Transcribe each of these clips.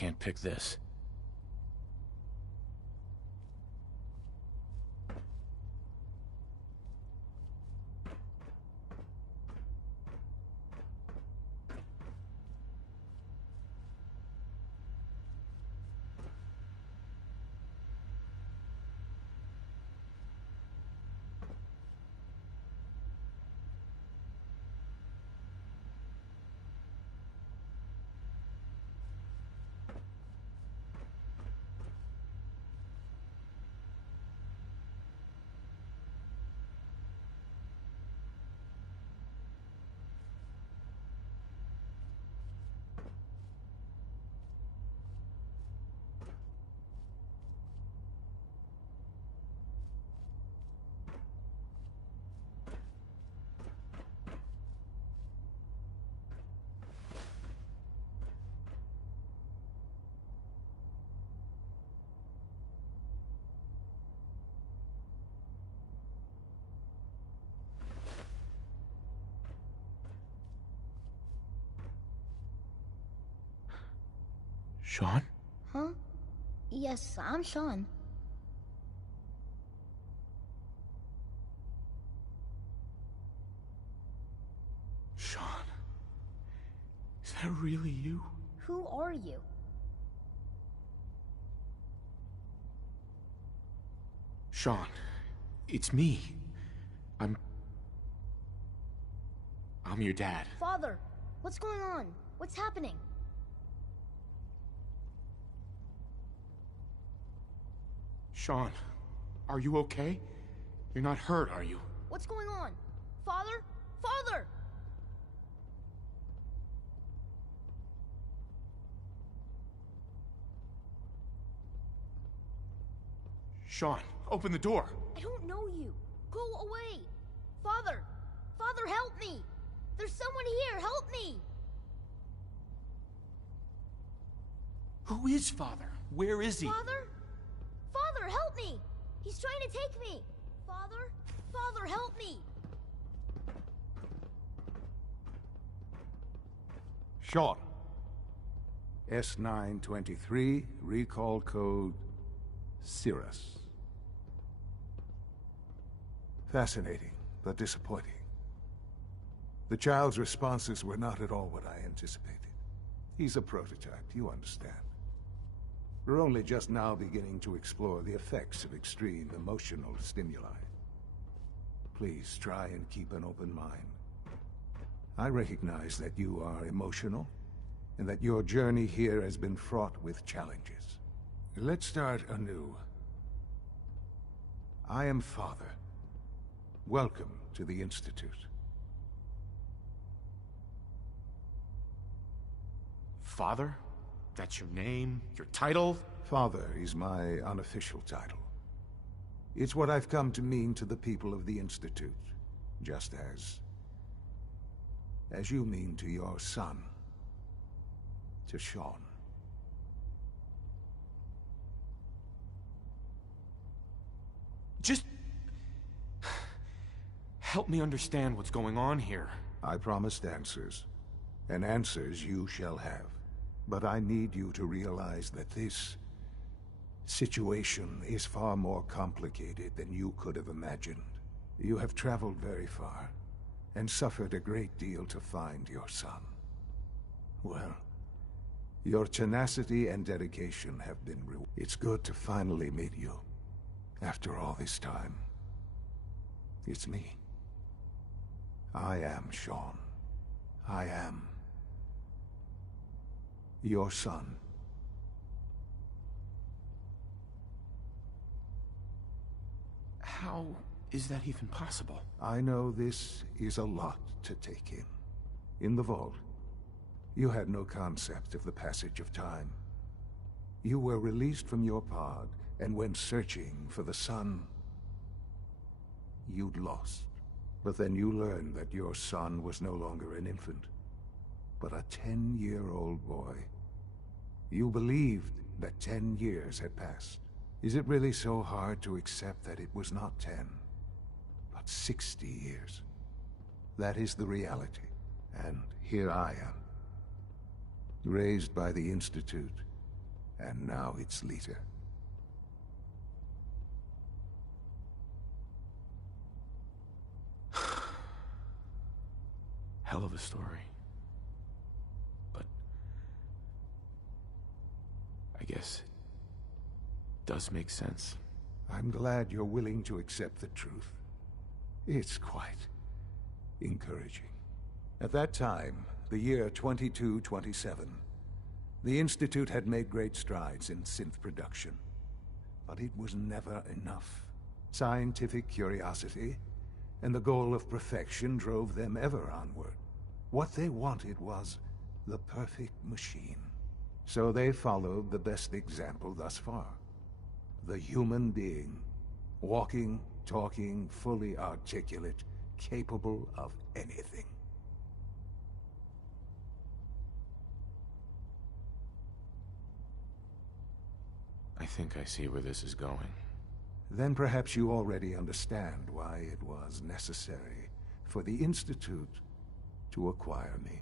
can't pick this. Sean? Huh? Yes, I'm Sean. Sean? Is that really you? Who are you? Sean, it's me. I'm your dad. Father, what's going on? What's happening? Sean, are you okay? You're not hurt, are you? What's going on? Father? Father! Sean, open the door. I don't know you. Go away. Father! Father, help me! There's someone here, help me! Who is Father? Where is he? Father? Father, help me! He's trying to take me! Father? Father, help me! Sean. S923, recall code Cirrus. Fascinating, but disappointing. The child's responses were not at all what I anticipated. He's a prototype, you understand. We're only just now beginning to explore the effects of extreme emotional stimuli. Please try and keep an open mind. I recognize that you are emotional, and that your journey here has been fraught with challenges. Let's start anew. I am Father. Welcome to the Institute. Father? That's your name? Your title? Father is my unofficial title. It's what I've come to mean to the people of the Institute, just as you mean to your son, to Sean. Just help me understand what's going on here. I promised answers, and answers you shall have. But I need you to realize that this situation is far more complicated than you could have imagined. You have traveled very far, and suffered a great deal to find your son. Well, your tenacity and dedication have been rewarded. It's good to finally meet you. After all this time, it's me. I am Sean. I am your son. How is that even possible? I know this is a lot to take in. In the vault, you had no concept of the passage of time. You were released from your pod, and went searching for the sun you'd lost. But then you learned that your son was no longer an infant, but a 10-year-old boy. You believed that 10 years had passed. Is it really so hard to accept that it was not 10, but 60 years? That is the reality, and here I am. Raised by the Institute, And now it's Lita. Hell of a story. But I guess it does make sense. I'm glad you're willing to accept the truth. It's quite encouraging. At that time, the year 2227, the Institute had made great strides in synth production. But it was never enough. Scientific curiosity and the goal of perfection drove them ever onward. What they wanted was the perfect machine. So they followed the best example thus far. The human being. Walking, talking, fully articulate, capable of anything. I think I see where this is going. Then perhaps you already understand why it was necessary for the Institute to acquire me.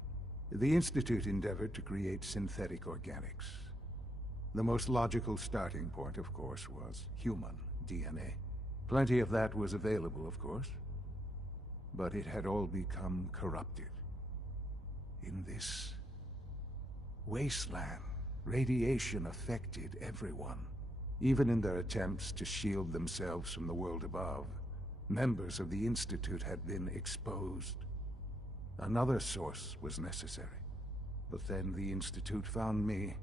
The Institute endeavored to create synthetic organics. The most logical starting point, of course, was human DNA. Plenty of that was available, of course. But it had all become corrupted. In this wasteland, radiation affected everyone. Even in their attempts to shield themselves from the world above, members of the Institute had been exposed. Another source was necessary. But then the Institute found me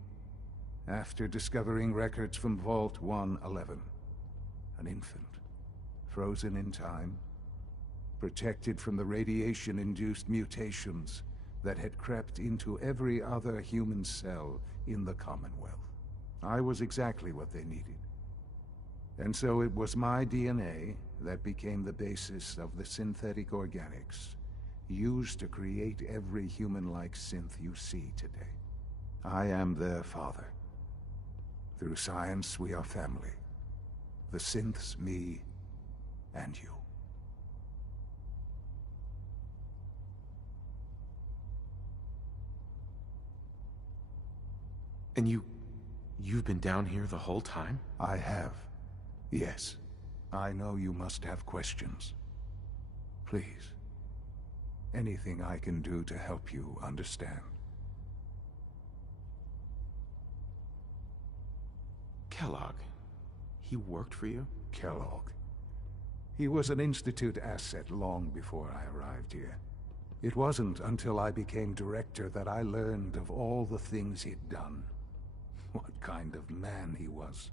after discovering records from Vault 111. An infant, frozen in time, protected from the radiation-induced mutations that had crept into every other human cell in the Commonwealth. I was exactly what they needed. And so it was my DNA that became the basis of the synthetic organics used to create every human-like synth you see today. I am their father. Through science, we are family. The synths, me, and you. And you've been down here the whole time? I have. Yes. I know you must have questions. Please. Anything I can do to help you understand. Kellogg. He worked for you? Kellogg. He was an Institute asset long before I arrived here. It wasn't until I became director that I learned of all the things he'd done. What kind of man he was.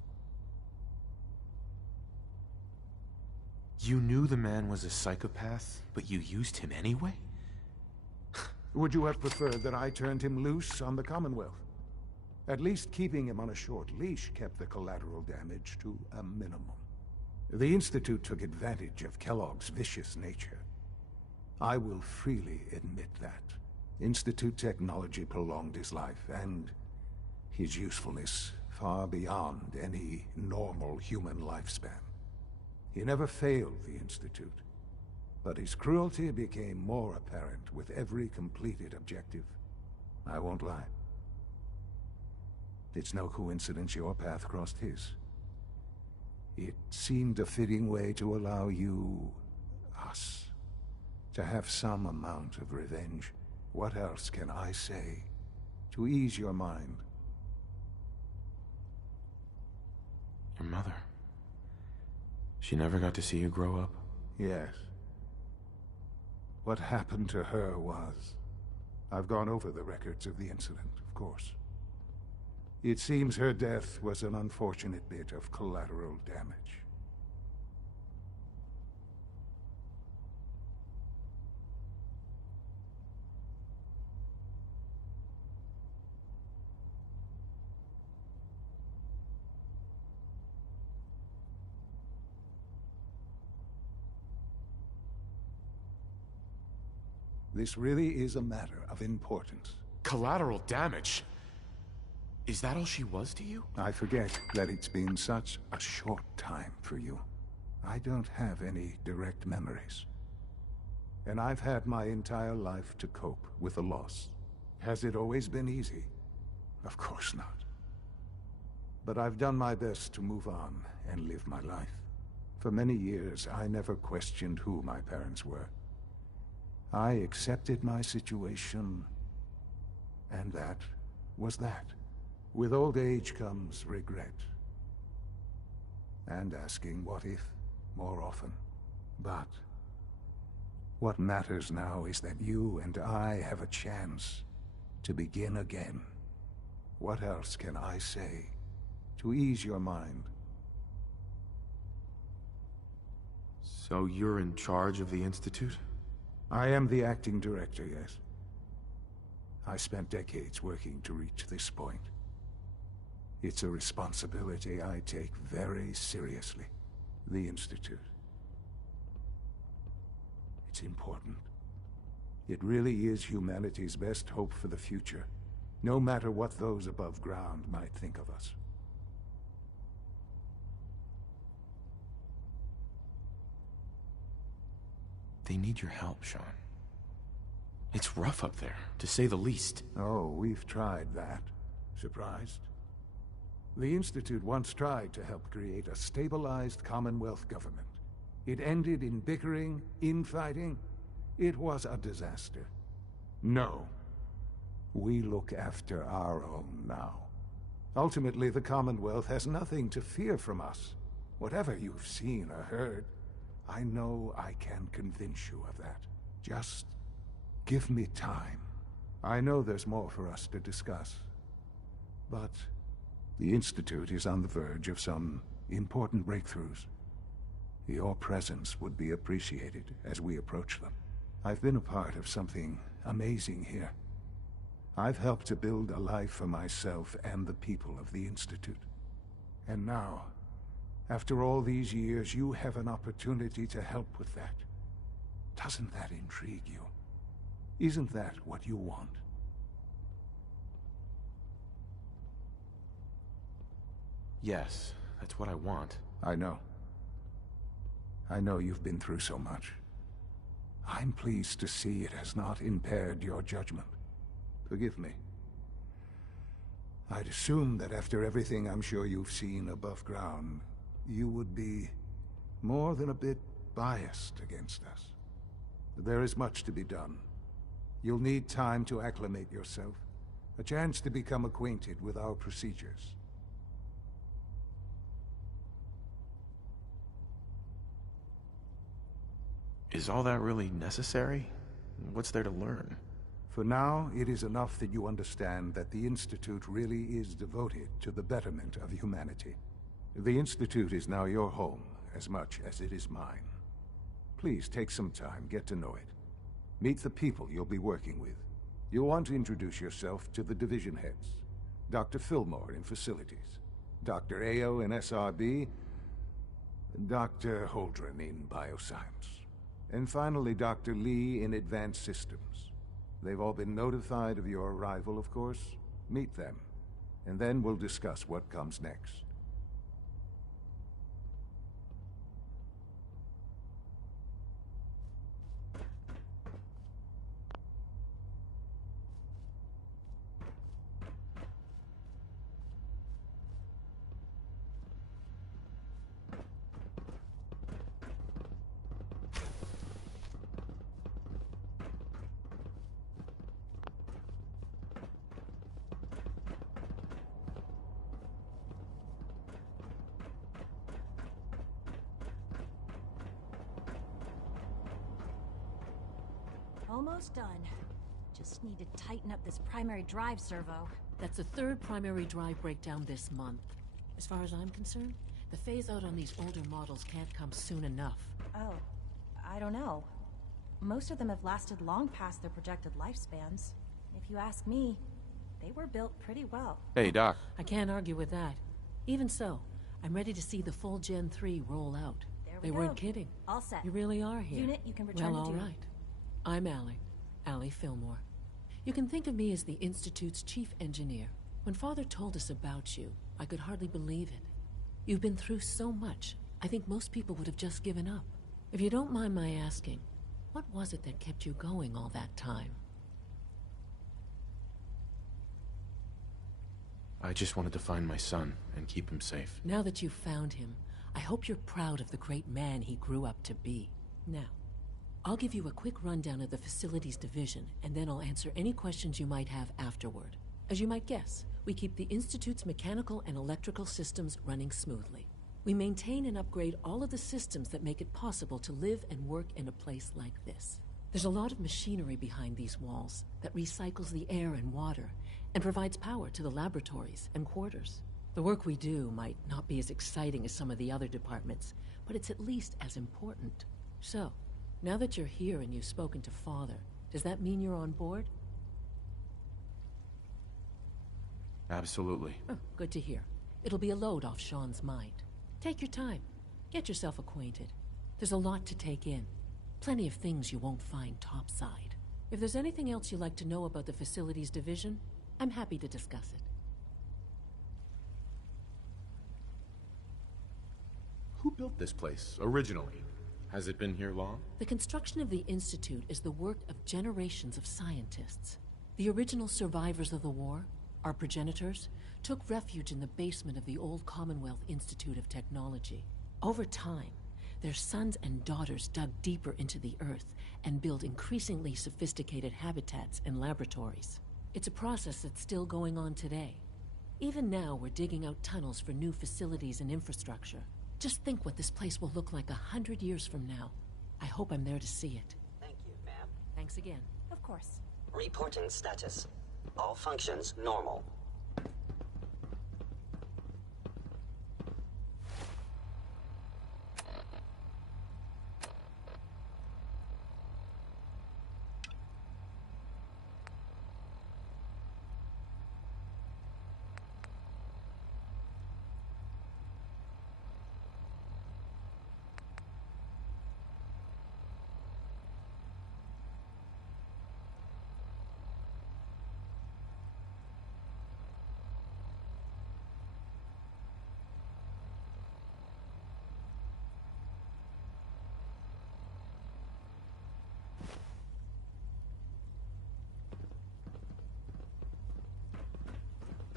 You knew the man was a psychopath, but you used him anyway? Would you have preferred that I turned him loose on the Commonwealth? At least keeping him on a short leash kept the collateral damage to a minimum. The Institute took advantage of Kellogg's vicious nature. I will freely admit that. Institute technology prolonged his life, and his usefulness far beyond any normal human lifespan. He never failed the Institute, but his cruelty became more apparent with every completed objective. I won't lie. It's no coincidence your path crossed his. It seemed a fitting way to allow you, us, to have some amount of revenge. What else can I say to ease your mind? Your mother. She never got to see you grow up? Yes. What happened to her was... I've gone over the records of the incident, of course. It seems her death was an unfortunate bit of collateral damage. This really is a matter of importance. Collateral damage? Is that all she was to you? I forget that it's been such a short time for you. I don't have any direct memories. And I've had my entire life to cope with the loss. Has it always been easy? Of course not. But I've done my best to move on and live my life. For many years, I never questioned who my parents were. I accepted my situation, and that was that. With old age comes regret. And asking what if more often. But what matters now is that you and I have a chance to begin again. What else can I say to ease your mind? So you're in charge of the Institute? I am the acting director, yes. I spent decades working to reach this point. It's a responsibility I take very seriously. The Institute. It's important. It really is humanity's best hope for the future, no matter what those above ground might think of us. They need your help, Sean. It's rough up there, to say the least. Oh, we've tried that. Surprised? The Institute once tried to help create a stabilized Commonwealth government. It ended in bickering, infighting. It was a disaster. No. We look after our own now. Ultimately, the Commonwealth has nothing to fear from us. Whatever you've seen or heard, I know I can convince you of that. Just give me time. I know there's more for us to discuss. But the Institute is on the verge of some important breakthroughs. Your presence would be appreciated as we approach them. I've been a part of something amazing here. I've helped to build a life for myself and the people of the Institute. And now, after all these years, you have an opportunity to help with that. Doesn't that intrigue you? Isn't that what you want? Yes, that's what I want. I know. I know you've been through so much. I'm pleased to see it has not impaired your judgment. Forgive me. I'd assumed that after everything I'm sure you've seen above ground, you would be more than a bit biased against us. But there is much to be done. You'll need time to acclimate yourself, a chance to become acquainted with our procedures. Is all that really necessary? What's there to learn? For now, it is enough that you understand that the Institute really is devoted to the betterment of humanity. The Institute is now your home, as much as it is mine. Please take some time, get to know it. Meet the people you'll be working with. You'll want to introduce yourself to the division heads. Dr. Fillmore in Facilities, Dr. Ayo in SRB, Dr. Holdren in Bioscience, and finally Dr. Lee in Advanced Systems. They've all been notified of your arrival, of course. Meet them, and then we'll discuss what comes next. Almost done. Just need to tighten up this primary drive servo. That's the third primary drive breakdown this month. As far as I'm concerned, the phase-out on these older models can't come soon enough. Oh, I don't know. Most of them have lasted long past their projected lifespans. If you ask me, they were built pretty well. Hey, Doc. I can't argue with that. Even so, I'm ready to see the full Gen 3 roll out. There we They go. weren't kidding. All set. You really are here. Unit, you can return well, to all duty. right. I'm Allie Fillmore. You can think of me as the Institute's chief engineer. When Father told us about you, I could hardly believe it. You've been through so much, I think most people would have just given up. If you don't mind my asking, what was it that kept you going all that time? I just wanted to find my son and keep him safe. Now that you've found him, I hope you're proud of the great man he grew up to be. Now, I'll give you a quick rundown of the facilities division, and then I'll answer any questions you might have afterward. As you might guess, we keep the Institute's mechanical and electrical systems running smoothly. We maintain and upgrade all of the systems that make it possible to live and work in a place like this. There's a lot of machinery behind these walls that recycles the air and water and provides power to the laboratories and quarters. The work we do might not be as exciting as some of the other departments, but it's at least as important. So, now that you're here and you've spoken to Father, does that mean you're on board? Absolutely. Oh, good to hear. It'll be a load off Sean's mind. Take your time. Get yourself acquainted. There's a lot to take in. Plenty of things you won't find topside. If there's anything else you'd like to know about the facilities division, I'm happy to discuss it. Who built this place, originally? Has it been here long? The construction of the Institute is the work of generations of scientists. The original survivors of the war, our progenitors, took refuge in the basement of the old Commonwealth Institute of Technology. Over time, their sons and daughters dug deeper into the earth and built increasingly sophisticated habitats and laboratories. It's a process that's still going on today. Even now, we're digging out tunnels for new facilities and infrastructure. Just think what this place will look like 100 years from now. I hope I'm there to see it. Thank you, ma'am. Thanks again. Of course. Reporting status. All functions normal.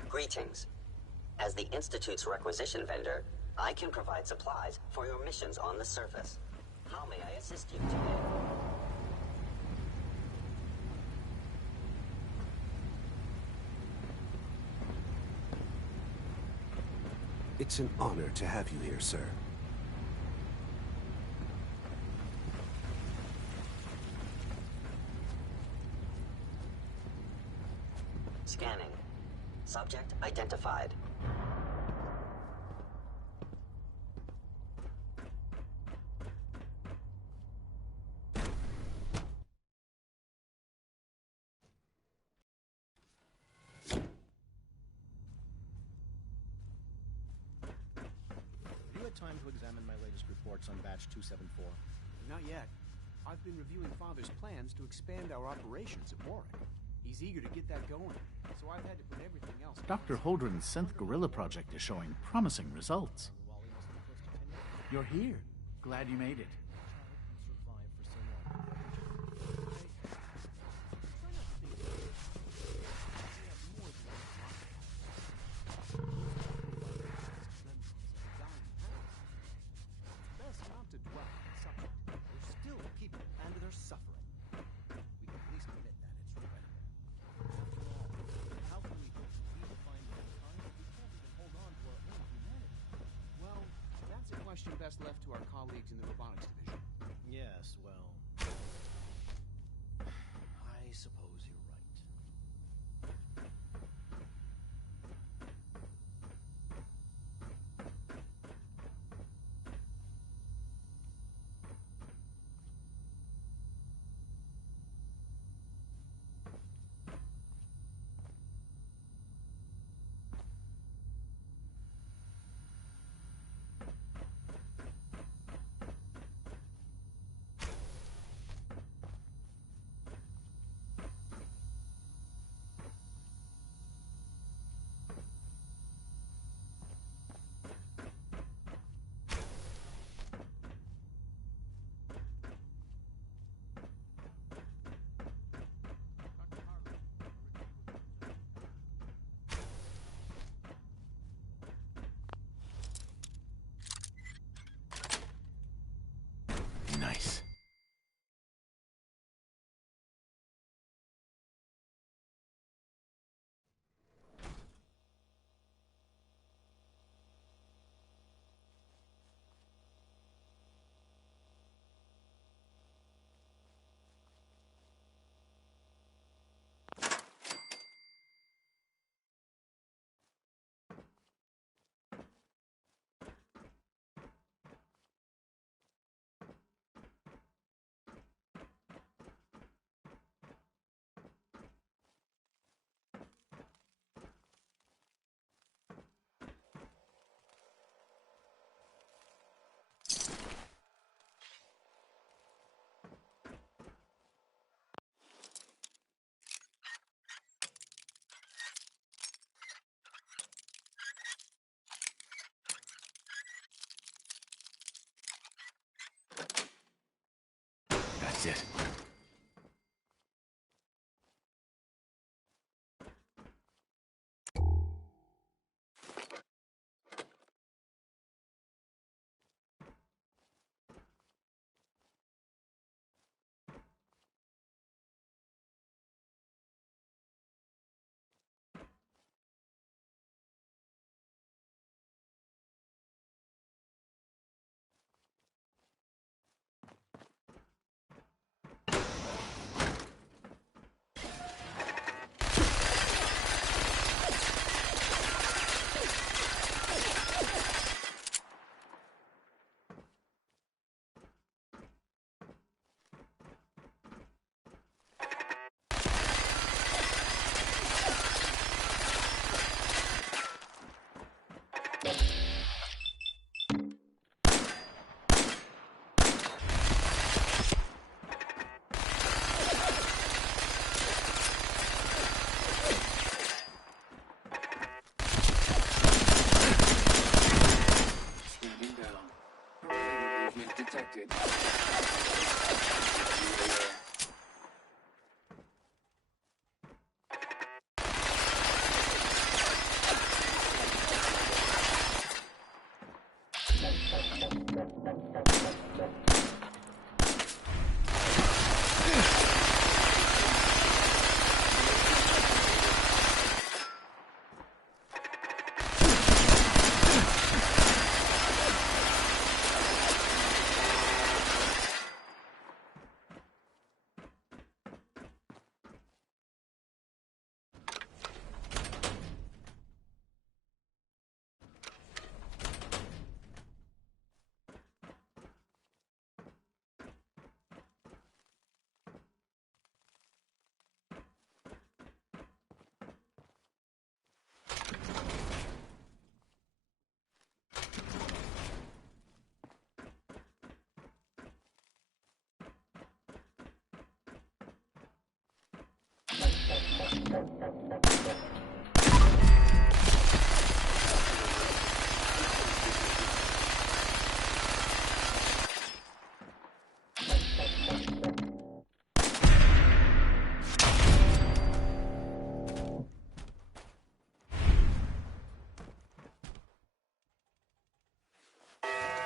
Greetings. As the Institute's requisition vendor, I can provide supplies for your missions on the surface. How may I assist you today? It's an honor to have you here, sir. Scanning. Subject identified. Have you had time to examine my latest reports on Batch 274? Not yet. I've been reviewing Father's plans to expand our operations at Warwick. He's eager to get that going, so I've had to put everything else... Dr. Holdren's synth gorilla project is showing promising results. You're here. Glad you made it. Best not to dwell on the subject. There's still people and they're suffering. We can at least admit that it's regrettable. After all, how can we hope to redefine mankind if we can't even hold on to our own humanity? Well, that's a question best left to our colleagues in the robotics division. Yes, well... I suppose you're right. That's it. Detected.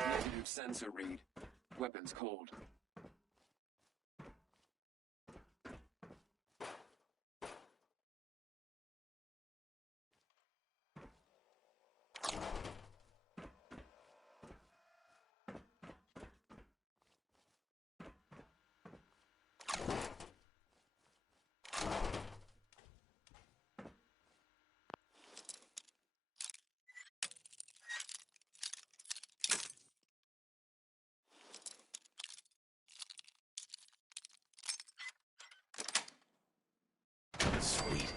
Negative sensor read. Weapons cold. Sweet.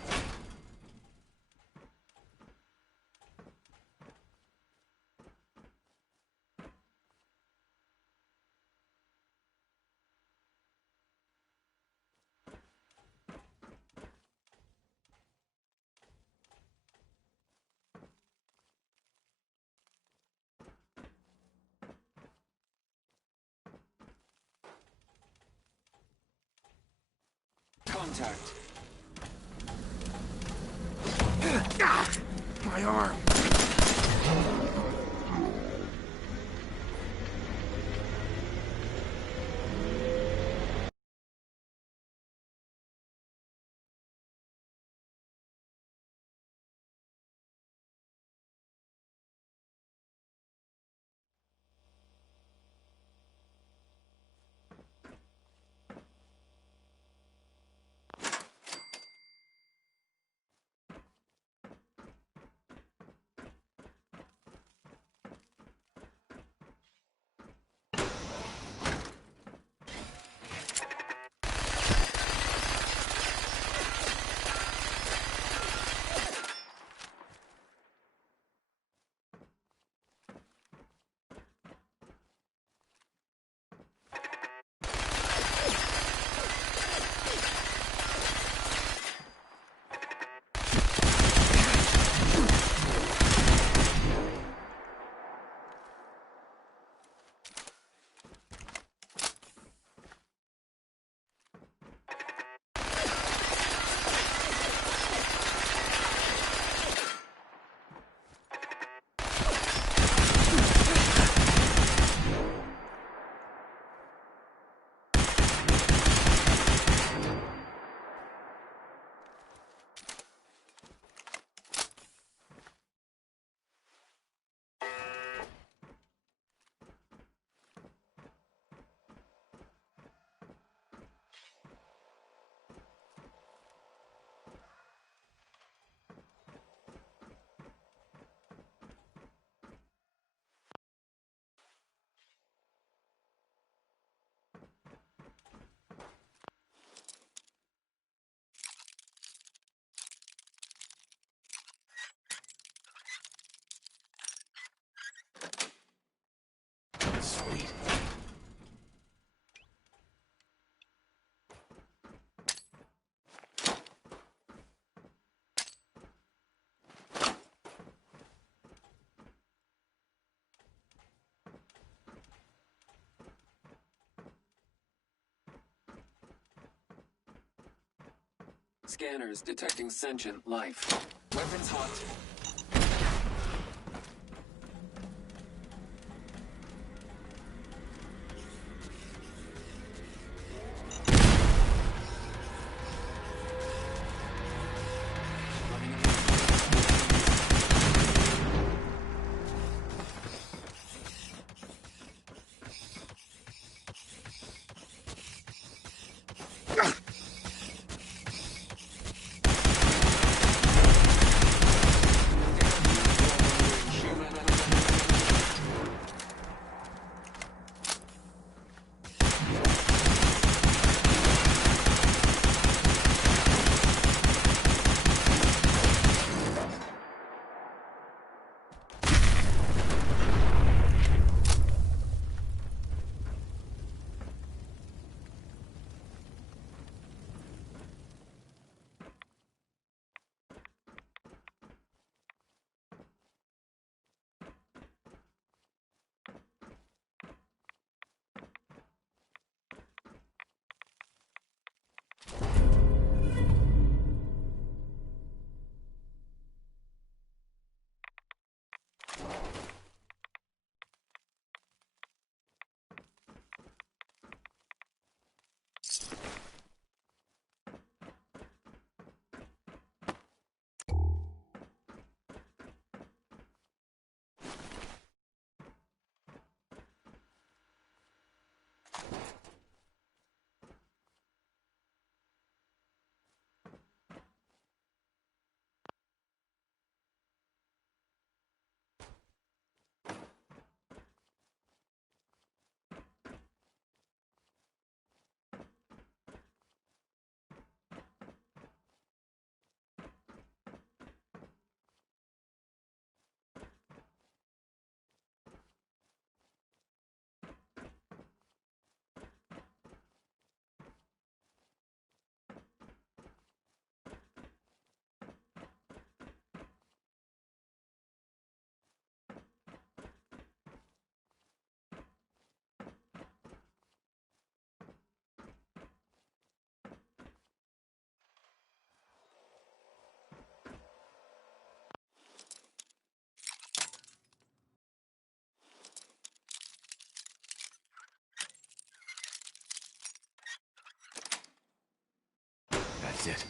Contact. My arm! Scanners detecting sentient life. Weapons hot. That's it.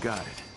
Got it.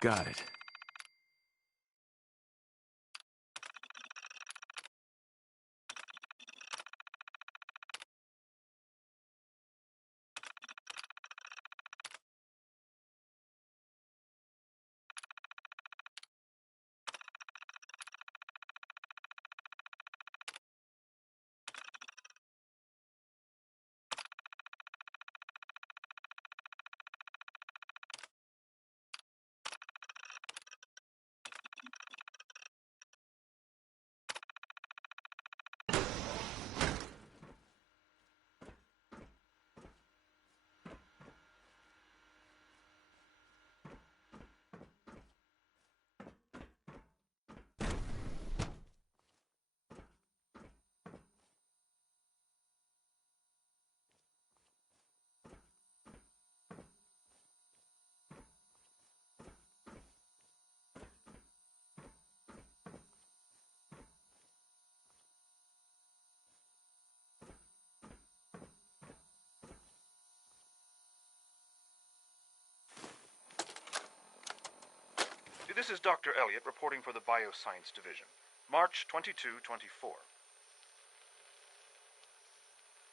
Got it. This is Dr. Elliot reporting for the Bioscience Division. March 22-24.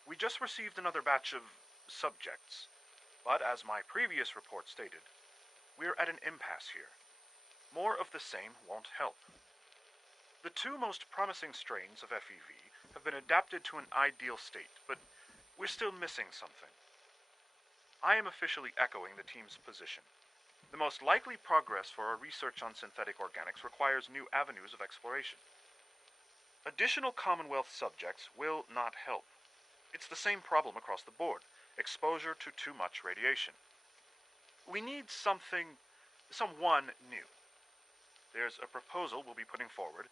We just received another batch of subjects, but as my previous report stated, we're at an impasse here. More of the same won't help. The two most promising strains of FEV have been adapted to an ideal state, but we're still missing something. I am officially echoing the team's position. The most likely progress for our research on synthetic organics requires new avenues of exploration. Additional Commonwealth subjects will not help. It's the same problem across the board: exposure to too much radiation. We need someone new. There's a proposal we'll be putting forward.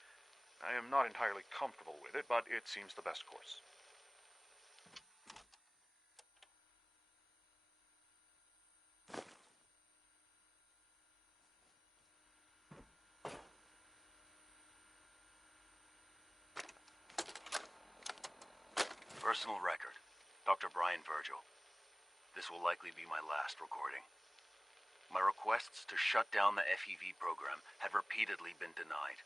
I am not entirely comfortable with it, but it seems the best course. Personal record. Dr. Brian Virgil. This will likely be my last recording. My requests to shut down the FEV program have repeatedly been denied.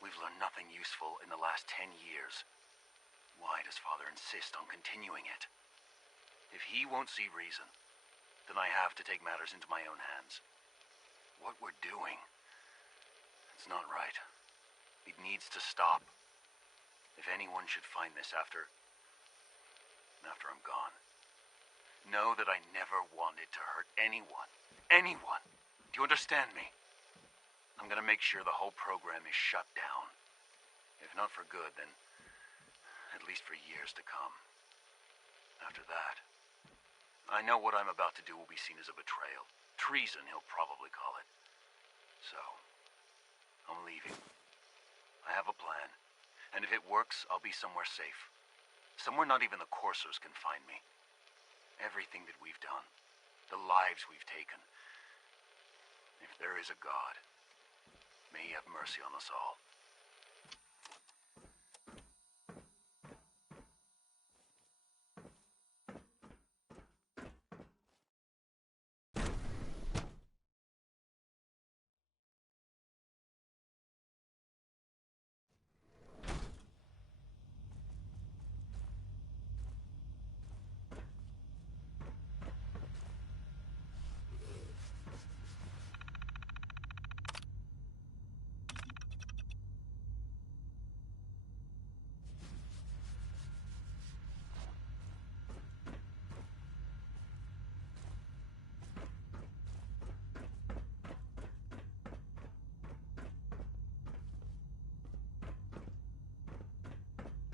We've learned nothing useful in the last 10 years. Why does Father insist on continuing it? If he won't see reason, then I have to take matters into my own hands. What we're doing, it's not right. It needs to stop. If anyone should find this after I'm gone, know that I never wanted to hurt anyone. Anyone! Do you understand me? I'm gonna make sure the whole program is shut down. If not for good, then at least for years to come. After that, I know what I'm about to do will be seen as a betrayal. Treason, he'll probably call it. So, I'm leaving. I have a plan, and if it works, I'll be somewhere safe. Somewhere not even the coursers can find me. Everything that we've done, the lives we've taken. If there is a God, may he have mercy on us all.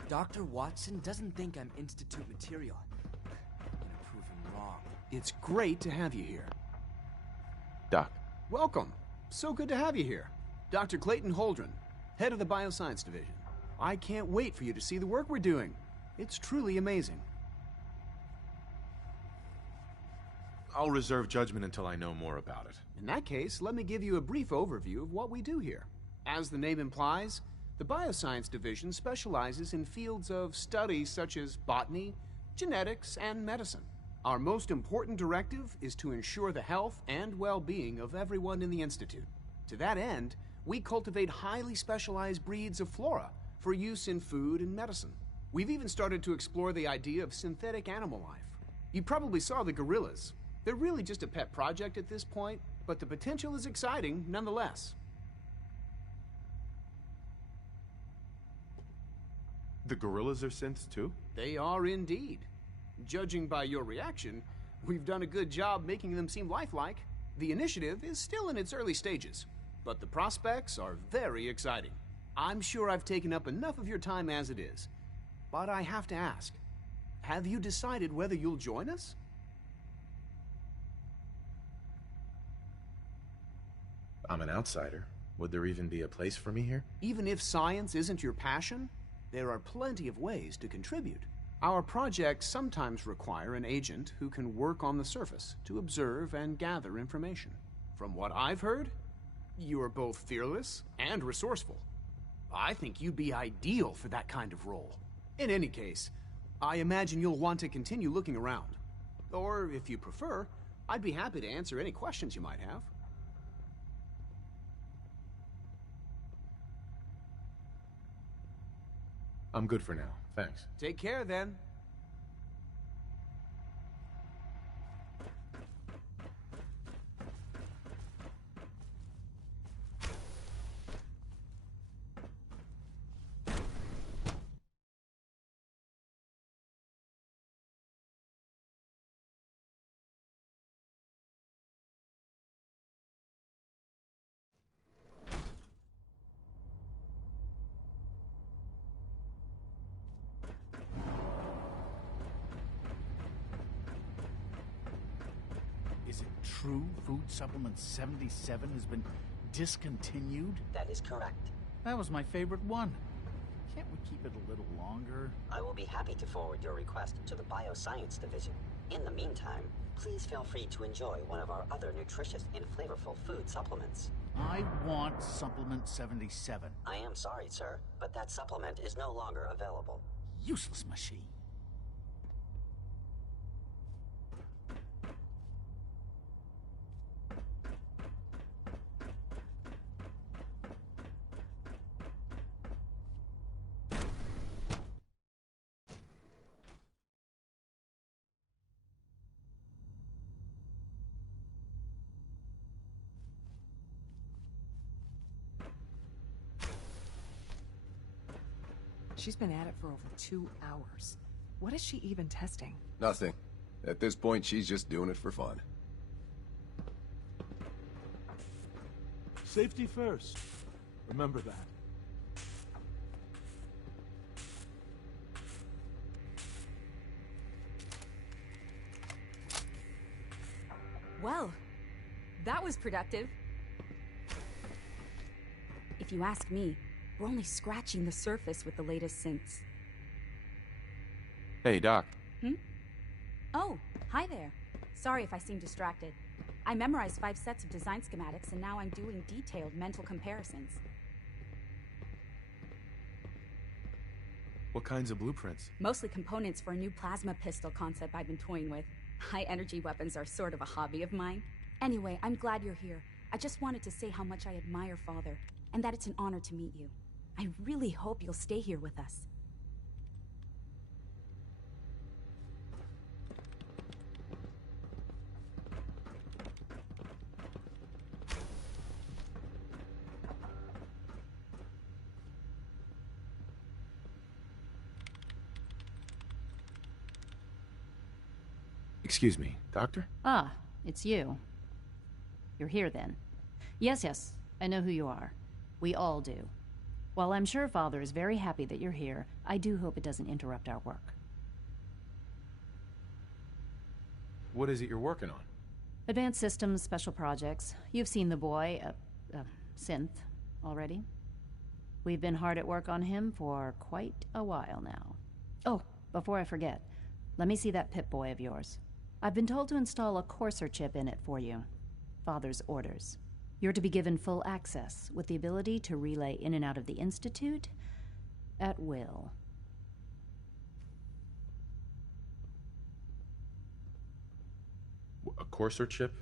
Dr. Watson doesn't think I'm Institute material. I'm gonna prove him wrong. It's great to have you here. Doc. Welcome. So good to have you here. Dr. Clayton Holdren, head of the Bioscience Division. I can't wait for you to see the work we're doing. It's truly amazing. I'll reserve judgment until I know more about it. In that case, let me give you a brief overview of what we do here. As the name implies, the Bioscience Division specializes in fields of study such as botany, genetics, and medicine. Our most important directive is to ensure the health and well-being of everyone in the Institute. To that end, we cultivate highly specialized breeds of flora for use in food and medicine. We've even started to explore the idea of synthetic animal life. You probably saw the gorillas. They're really just a pet project at this point, but the potential is exciting nonetheless. The gorillas are synths too? They are indeed. Judging by your reaction, we've done a good job making them seem lifelike. The initiative is still in its early stages, but the prospects are very exciting. I'm sure I've taken up enough of your time as it is, but I have to ask, have you decided whether you'll join us? I'm an outsider. Would there even be a place for me here? Even if science isn't your passion, there are plenty of ways to contribute. Our projects sometimes require an agent who can work on the surface to observe and gather information. From what I've heard, you are both fearless and resourceful. I think you'd be ideal for that kind of role. In any case, I imagine you'll want to continue looking around. Or, if you prefer, I'd be happy to answer any questions you might have. I'm good for now, thanks. Take care, then. Is it true Food Supplement 77 has been discontinued? That is correct. That was my favorite one. Can't we keep it a little longer? I will be happy to forward your request to the Bioscience Division. In the meantime, please feel free to enjoy one of our other nutritious and flavorful food supplements. I want Supplement 77. I am sorry, sir, but that supplement is no longer available. Useless machine. She's been at it for over 2 hours. What is she even testing? Nothing. At this point, she's just doing it for fun. Safety first. Remember that. Well, that was productive. If you ask me, we're only scratching the surface with the latest synths. Hey, Doc. Oh, hi there. Sorry if I seem distracted. I memorized 5 sets of design schematics and now I'm doing detailed mental comparisons. What kinds of blueprints? Mostly components for a new plasma pistol concept I've been toying with. High-energy weapons are sort of a hobby of mine. Anyway, I'm glad you're here. I just wanted to say how much I admire Father, and that it's an honor to meet you. I really hope you'll stay here with us. Excuse me, Doctor? Ah, it's you. You're here then. Yes, I know who you are. We all do. While I'm sure Father is very happy that you're here, I do hope it doesn't interrupt our work. What is it you're working on? Advanced Systems, Special Projects. You've seen the boy, Synth, already. We've been hard at work on him for quite a while now. Oh, before I forget, let me see that Pip-Boy of yours. I've been told to install a Courser chip in it for you. Father's orders. You're to be given full access, with the ability to relay in and out of the Institute at will. A courser chip?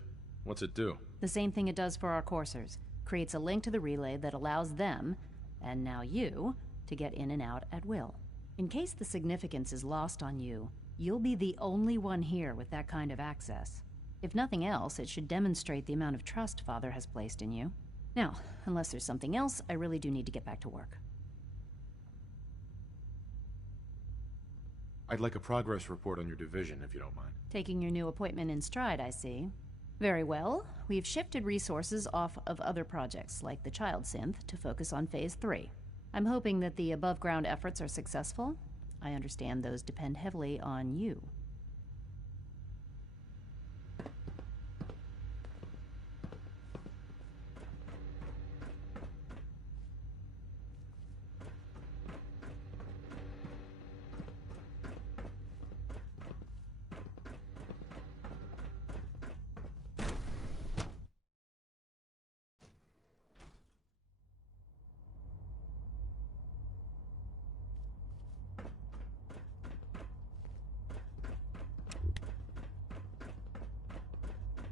What's it do? The same thing it does for our coursers. Creates a link to the relay that allows them, and now you, to get in and out at will. In case the significance is lost on you, you'll be the only one here with that kind of access. If nothing else, it should demonstrate the amount of trust Father has placed in you. Now, unless there's something else, I really do need to get back to work. I'd like a progress report on your division, if you don't mind. Taking your new appointment in stride, I see. Very well. We've shifted resources off of other projects, like the child synth, to focus on Phase 3. I'm hoping that the above-ground efforts are successful. I understand those depend heavily on you.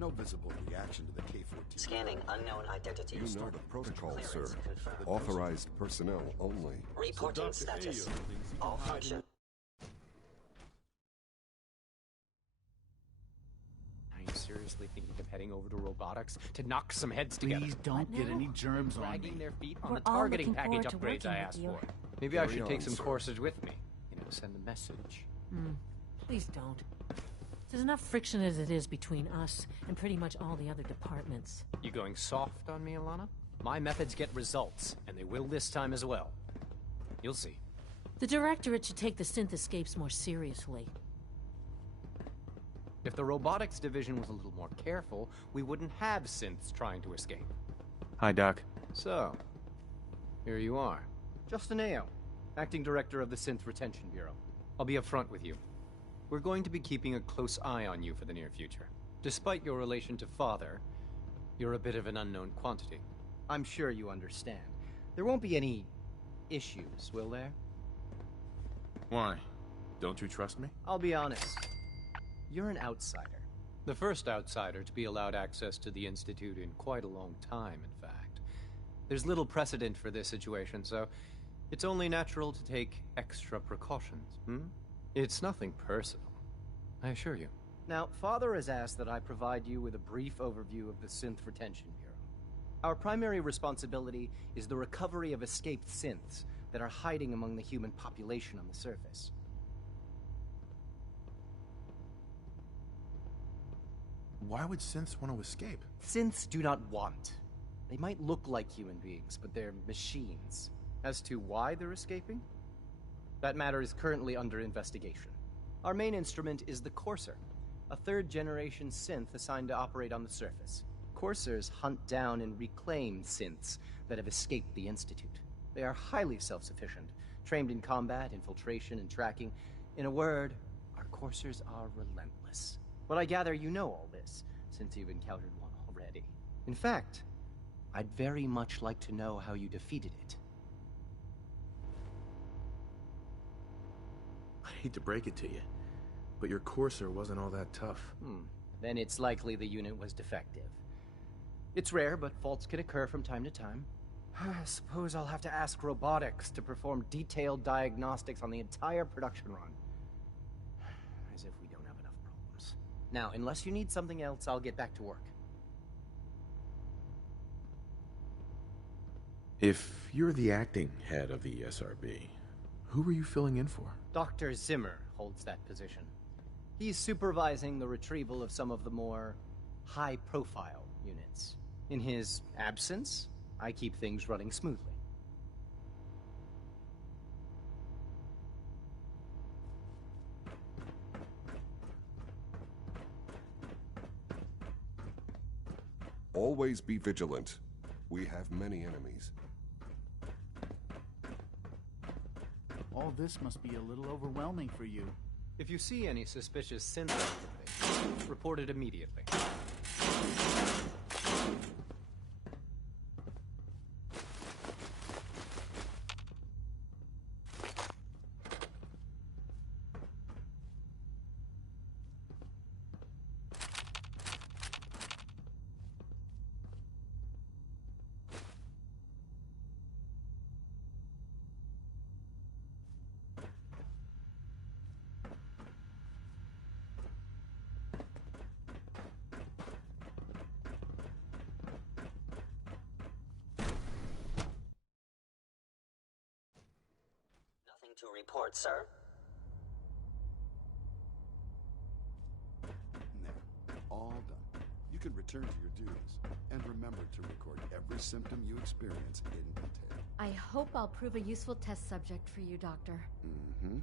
No visible reaction to the K-14. Scanning unknown identity. You know the protocol, Clearance sir. confirmed. Authorized personnel only. Reporting status. All function. Are you seriously thinking of heading over to robotics to knock some heads together? Please don't get any germs on me. Dragging their feet on We're the all targeting looking package forward to upgrades I working asked with you. for. Maybe I Carry should take on, some sir. courses with me. Send a message. Please don't. There's enough friction as it is between us and pretty much all the other departments. You going soft on me, Alana? My methods get results, and they will this time as well. You'll see. The Directorate should take the synth escapes more seriously. If the robotics division was a little more careful, we wouldn't have synths trying to escape. Hi, Doc. So, here you are. Justin Ao, Acting Director of the Synth Retention Bureau. I'll be upfront with you. We're going to be keeping a close eye on you for the near future. Despite your relation to Father, you're a bit of an unknown quantity. I'm sure you understand. There won't be any issues, will there? Why? Don't you trust me? I'll be honest. You're an outsider. The first outsider to be allowed access to the Institute in quite a long time, in fact. There's little precedent for this situation, so it's only natural to take extra precautions, It's nothing personal, I assure you. Now, Father has asked that I provide you with a brief overview of the Synth Retention Bureau. Our primary responsibility is the recovery of escaped synths that are hiding among the human population on the surface. Why would synths want to escape? Synths do not want. They might look like human beings, but they're machines. As to why they're escaping? That matter is currently under investigation. Our main instrument is the Courser, a third-generation synth assigned to operate on the surface. Coursers hunt down and reclaim synths that have escaped the Institute. They are highly self-sufficient, trained in combat, infiltration, and tracking. In a word, our Coursers are relentless. But I gather you know all this, since you've encountered one already. In fact, I'd very much like to know how you defeated it. I hate to break it to you, but your courser wasn't all that tough. Then it's likely the unit was defective. It's rare, but faults can occur from time to time. I suppose I'll have to ask robotics to perform detailed diagnostics on the entire production run. As if we don't have enough problems. Now, unless you need something else, I'll get back to work. If you're the acting head of the SRB, who were you filling in for? Dr. Zimmer holds that position. He's supervising the retrieval of some of the more high-profile units. In his absence, I keep things running smoothly. Always be vigilant. We have many enemies. All this must be a little overwhelming for you. If you see any suspicious synth activity, report it immediately. Nothing to report, sir. There. All done. You can return to your duties. And remember to record every symptom you experience in detail. I hope I'll prove a useful test subject for you, Doctor. Mm-hmm.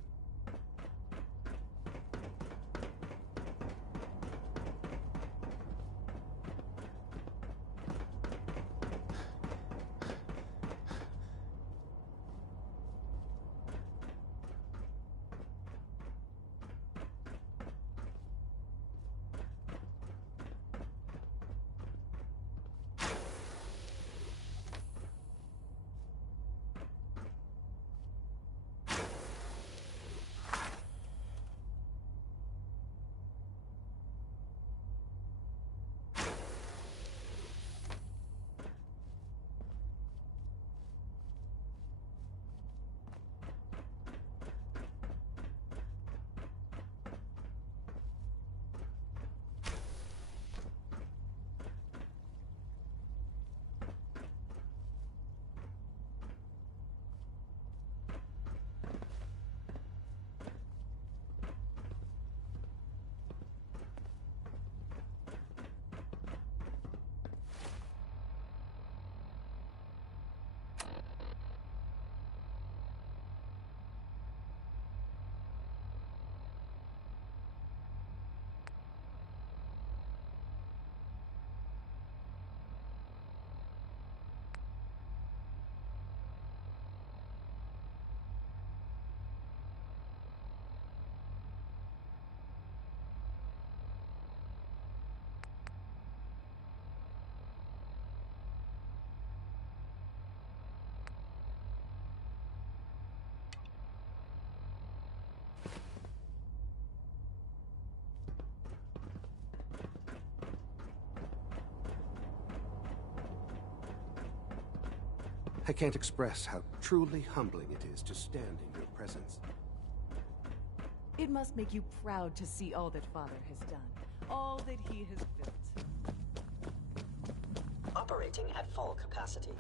I can't express how truly humbling it is to stand in your presence. It must make you proud to see all that Father has done, all that he has built. Operating at full capacity.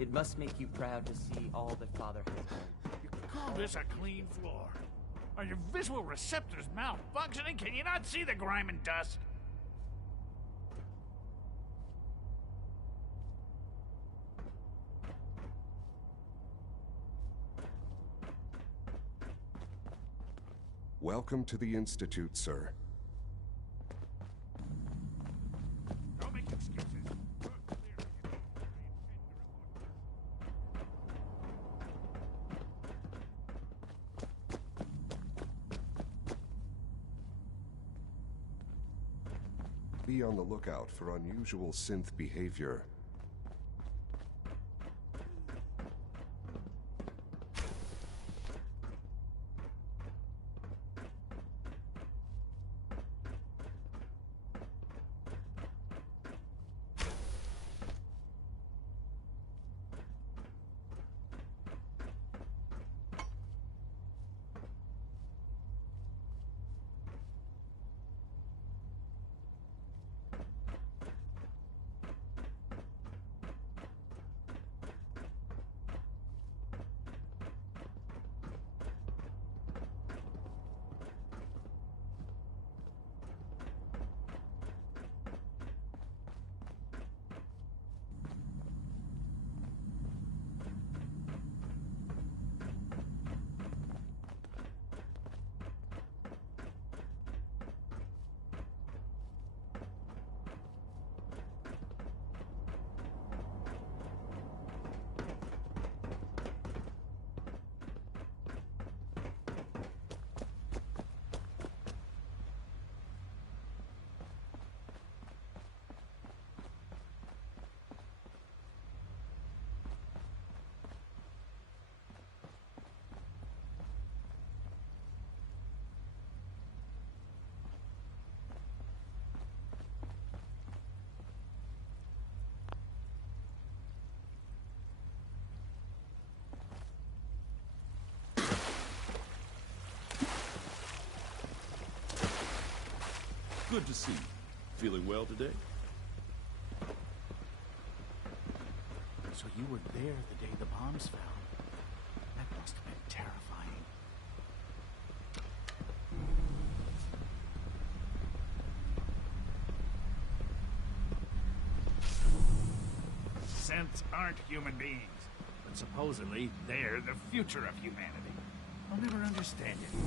It must make you proud to see all that Father has done. Call this a clean floor? Are your visual receptors malfunctioning? Can you not see the grime and dust? Welcome to the Institute, sir. Don't make excuses. Be on the lookout for unusual synth behavior. Good to see you. Feeling well today? So you were there the day the bombs fell. That must have been terrifying. Synths aren't human beings, but supposedly they're the future of humanity. I'll never understand it.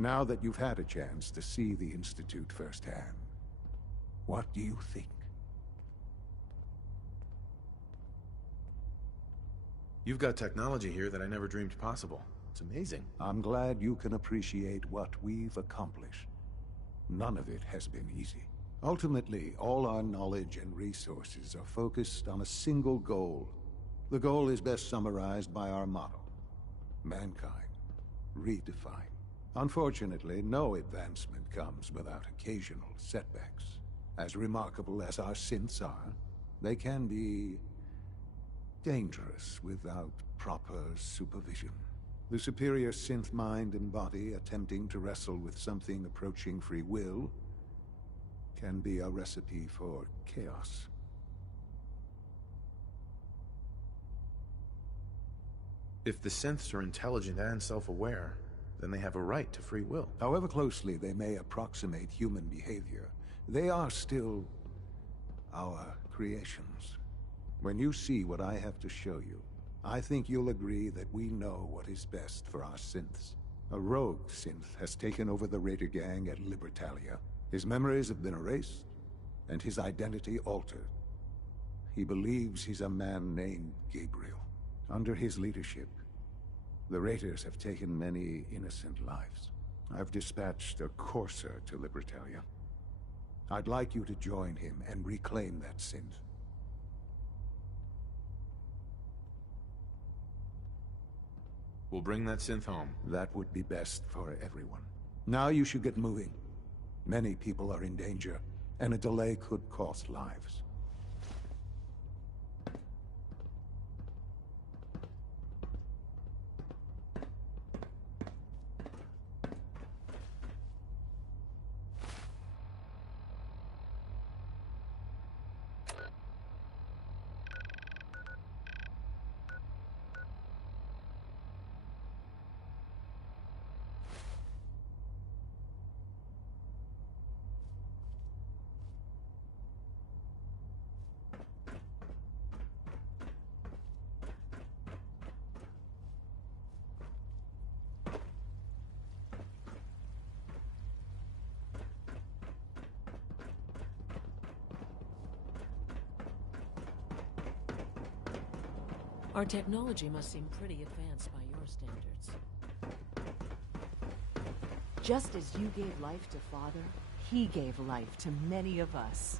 Now that you've had a chance to see the Institute firsthand, what do you think? You've got technology here that I never dreamed possible. It's amazing. I'm glad you can appreciate what we've accomplished. None of it has been easy. Ultimately, all our knowledge and resources are focused on a single goal. The goal is best summarized by our motto: mankind, redefined. Unfortunately, no advancement comes without occasional setbacks. As remarkable as our synths are, they can be dangerous without proper supervision. The superior synth mind and body attempting to wrestle with something approaching free will can be a recipe for chaos. If the synths are intelligent and self-aware, then they have a right to free will. However closely they may approximate human behavior, they are still our creations. When you see what I have to show you, I think you'll agree that we know what is best for our synths. A rogue synth has taken over the Raider gang at Libertalia. His memories have been erased, and his identity altered. He believes he's a man named Gabriel. Under his leadership, the Raiders have taken many innocent lives. I've dispatched a courser to Libertalia. I'd like you to join him and reclaim that synth. We'll bring that synth home. That would be best for everyone. Now you should get moving. Many people are in danger, and a delay could cost lives. Our technology must seem pretty advanced by your standards. Just as you gave life to Father, he gave life to many of us.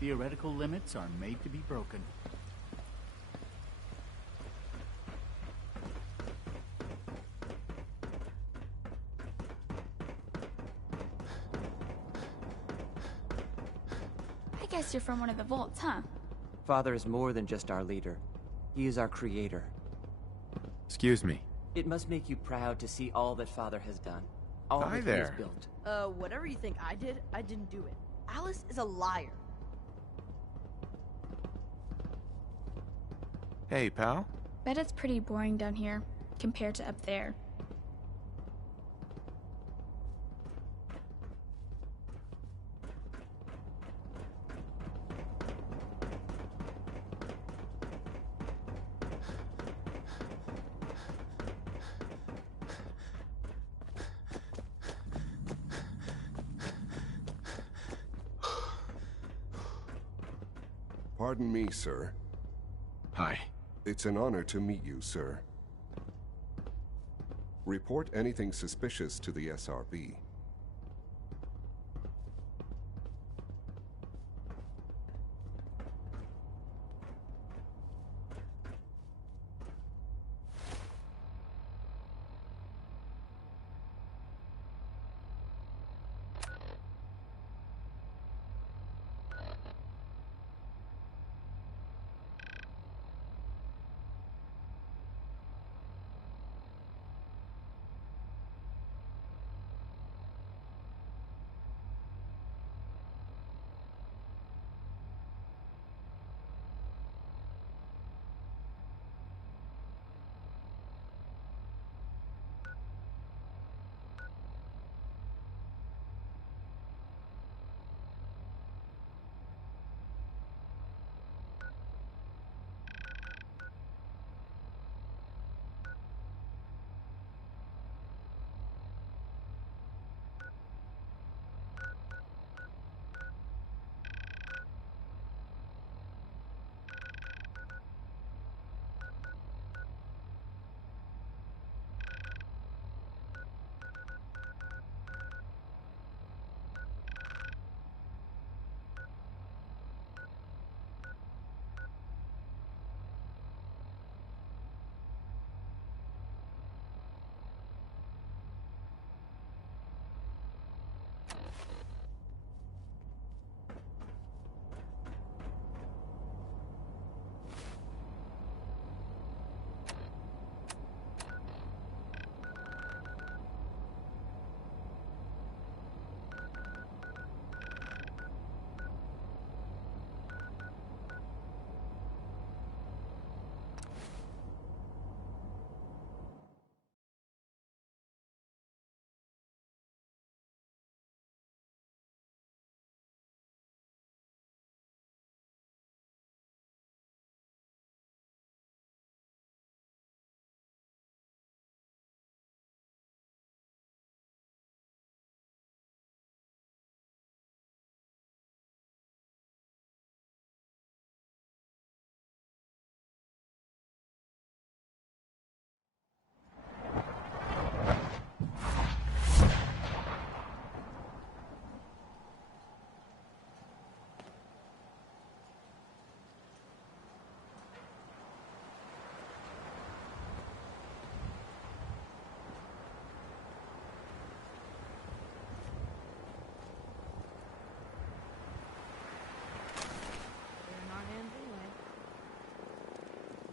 Theoretical limits are made to be broken. I guess you're from one of the vaults, huh? Father is more than just our leader. He is our creator. Excuse me. It must make you proud to see all that Father has done. All Hi that there. he has built. Whatever you think I did, I didn't do it. Alice is a liar. Hey, pal. Bet it's pretty boring down here, compared to up there. Pardon me, sir. Hi. It's an honor to meet you, sir. Report anything suspicious to the SRB.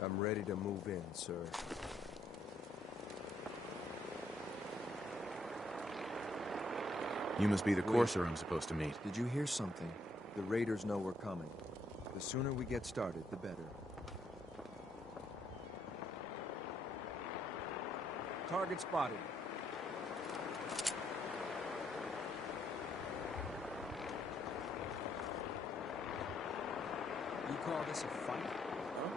I'm ready to move in, sir. You must be the courser I'm supposed to meet. Did you hear something? The raiders know we're coming. The sooner we get started, the better. Target spotted. You call this a fight? Huh?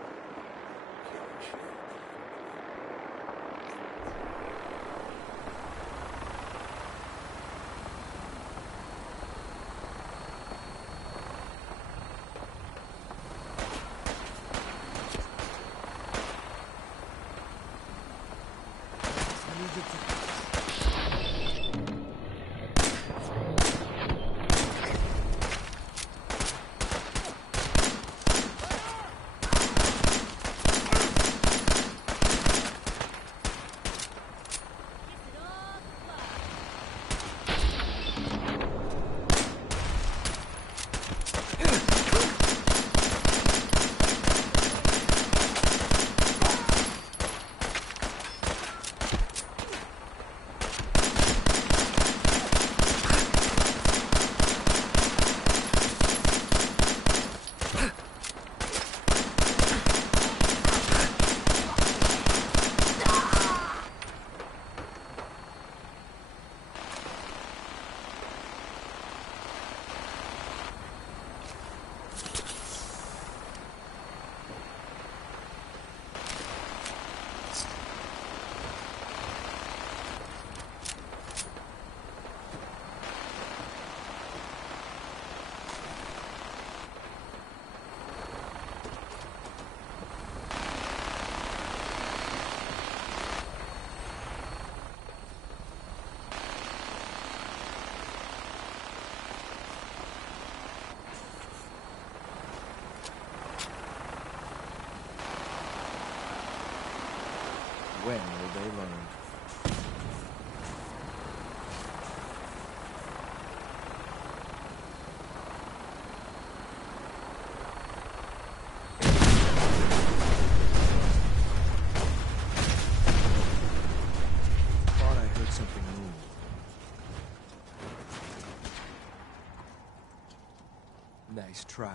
Nice try.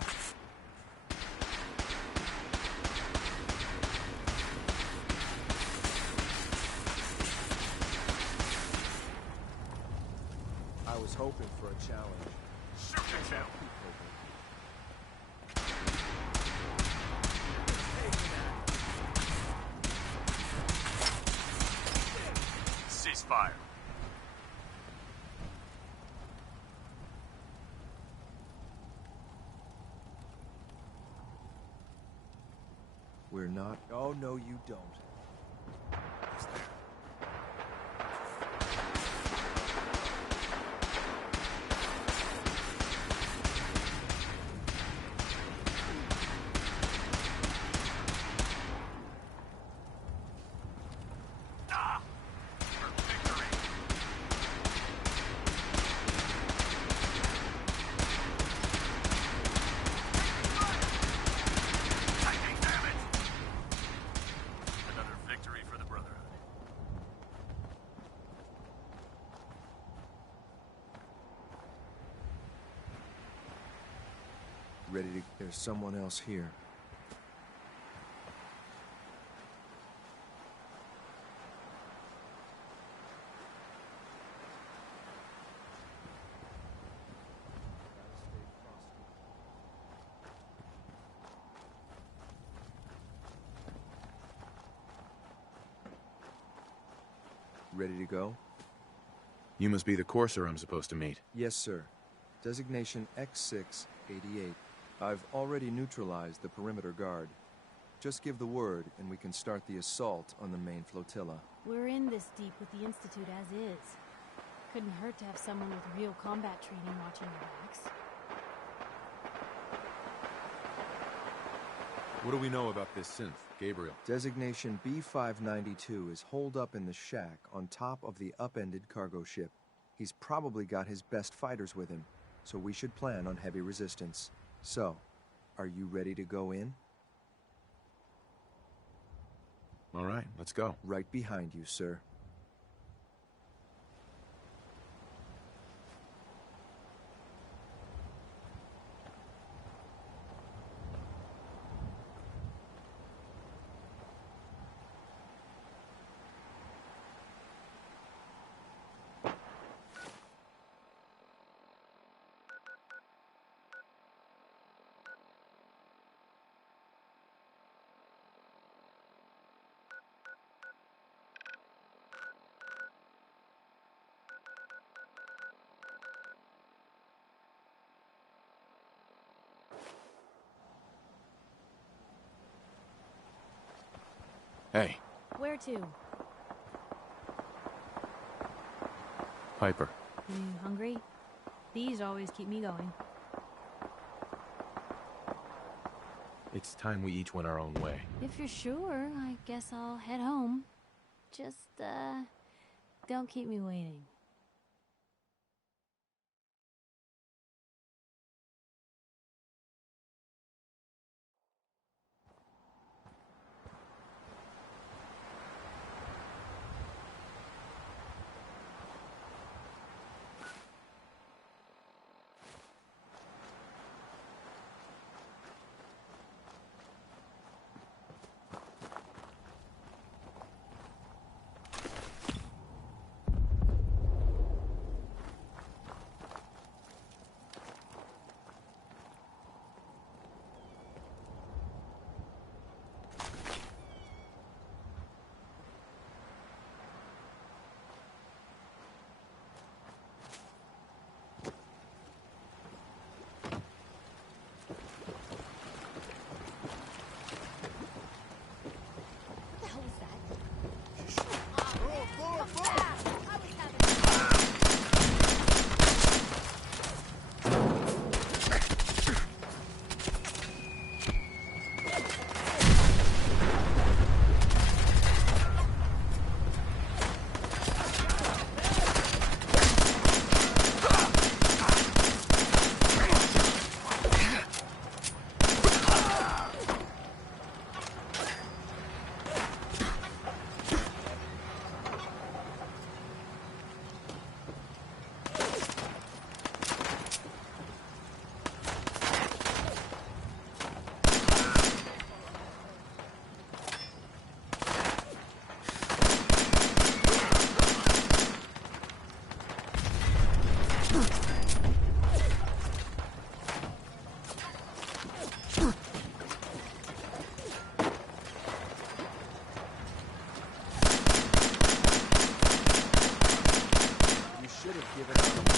I was hoping for a challenge. Shoot at him! Ceasefire. We're not... Oh, no, you don't. Ready to... There's someone else here. Ready to go? You must be the courser I'm supposed to meet. Yes, sir. Designation X688. I've already neutralized the perimeter guard. Just give the word, and we can start the assault on the main flotilla. We're in this deep with the Institute as is. Couldn't hurt to have someone with real combat training watching our backs. What do we know about this synth, Gabriel? Designation B592 is holed up in the shack on top of the upended cargo ship. He's probably got his best fighters with him, so we should plan on heavy resistance. So, are you ready to go in? All right, let's go. Right behind you, sir. Hey. Where to? Piper. You hungry? These always keep me going. It's time we each went our own way. If you're sure, I guess I'll head home. Just, don't keep me waiting. You should have given up.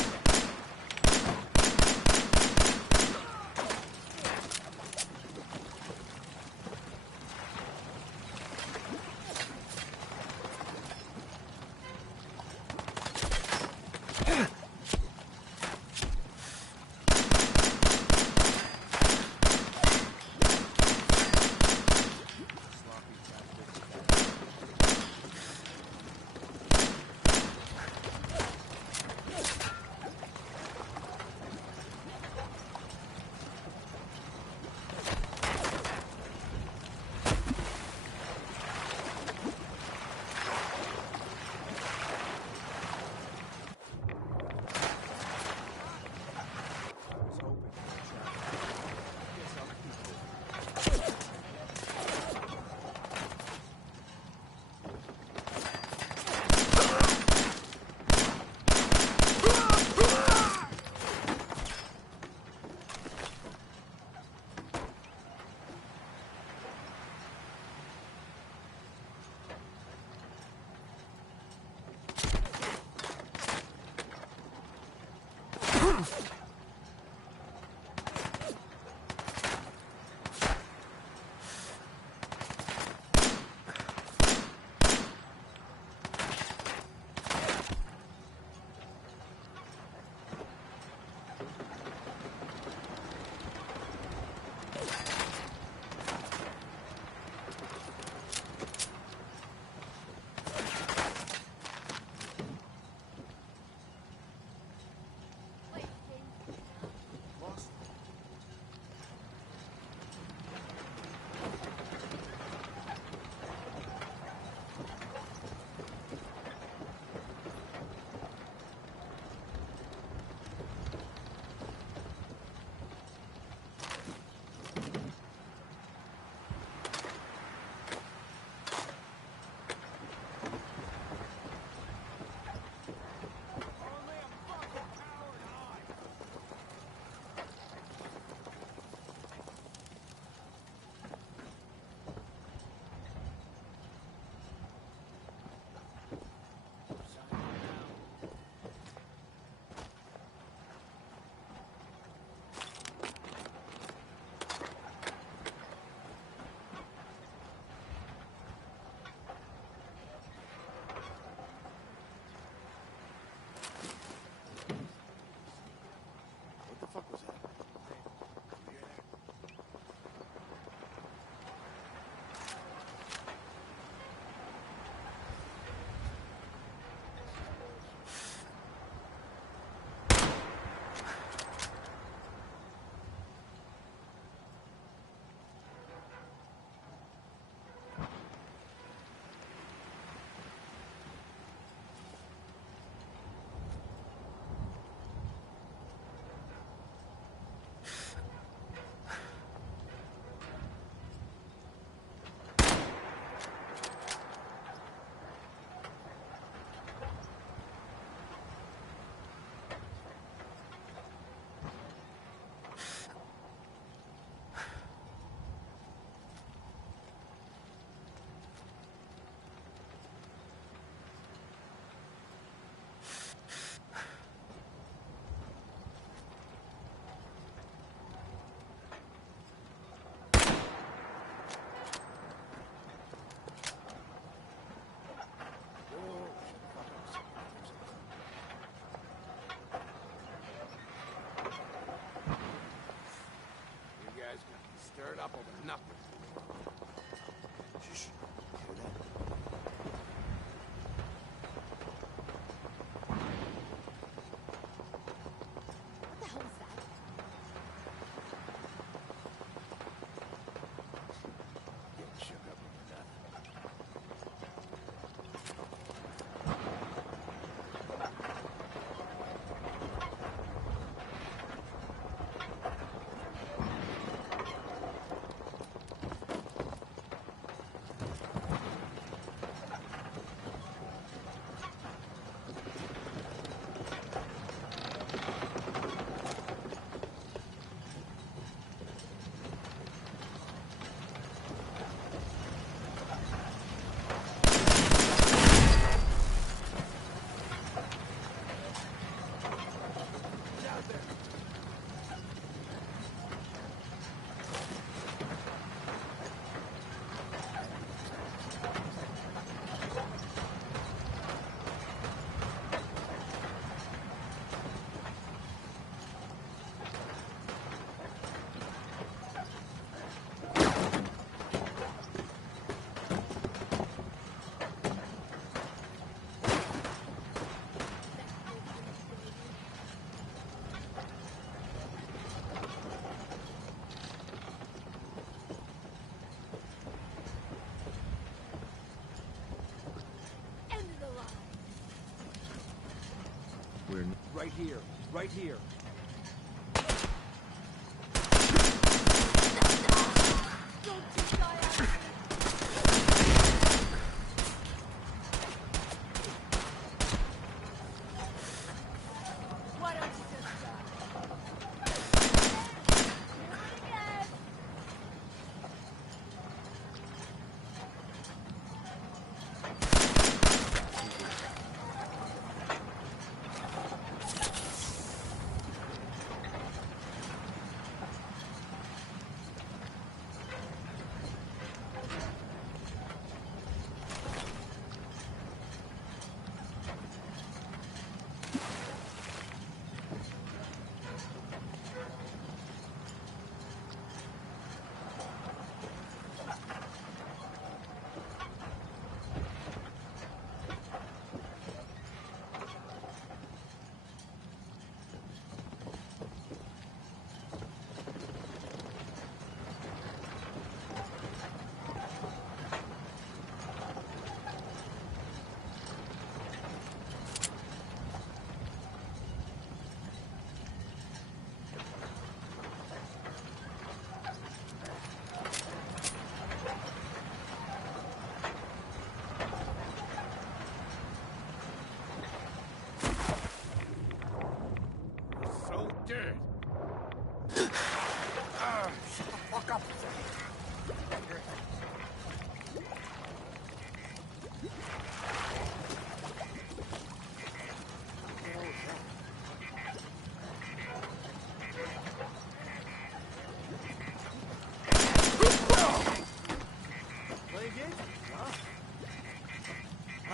Stirred up over nothing. Shh. Hear that? What the hell was that? Getting shook up over nothing. right here. Right here.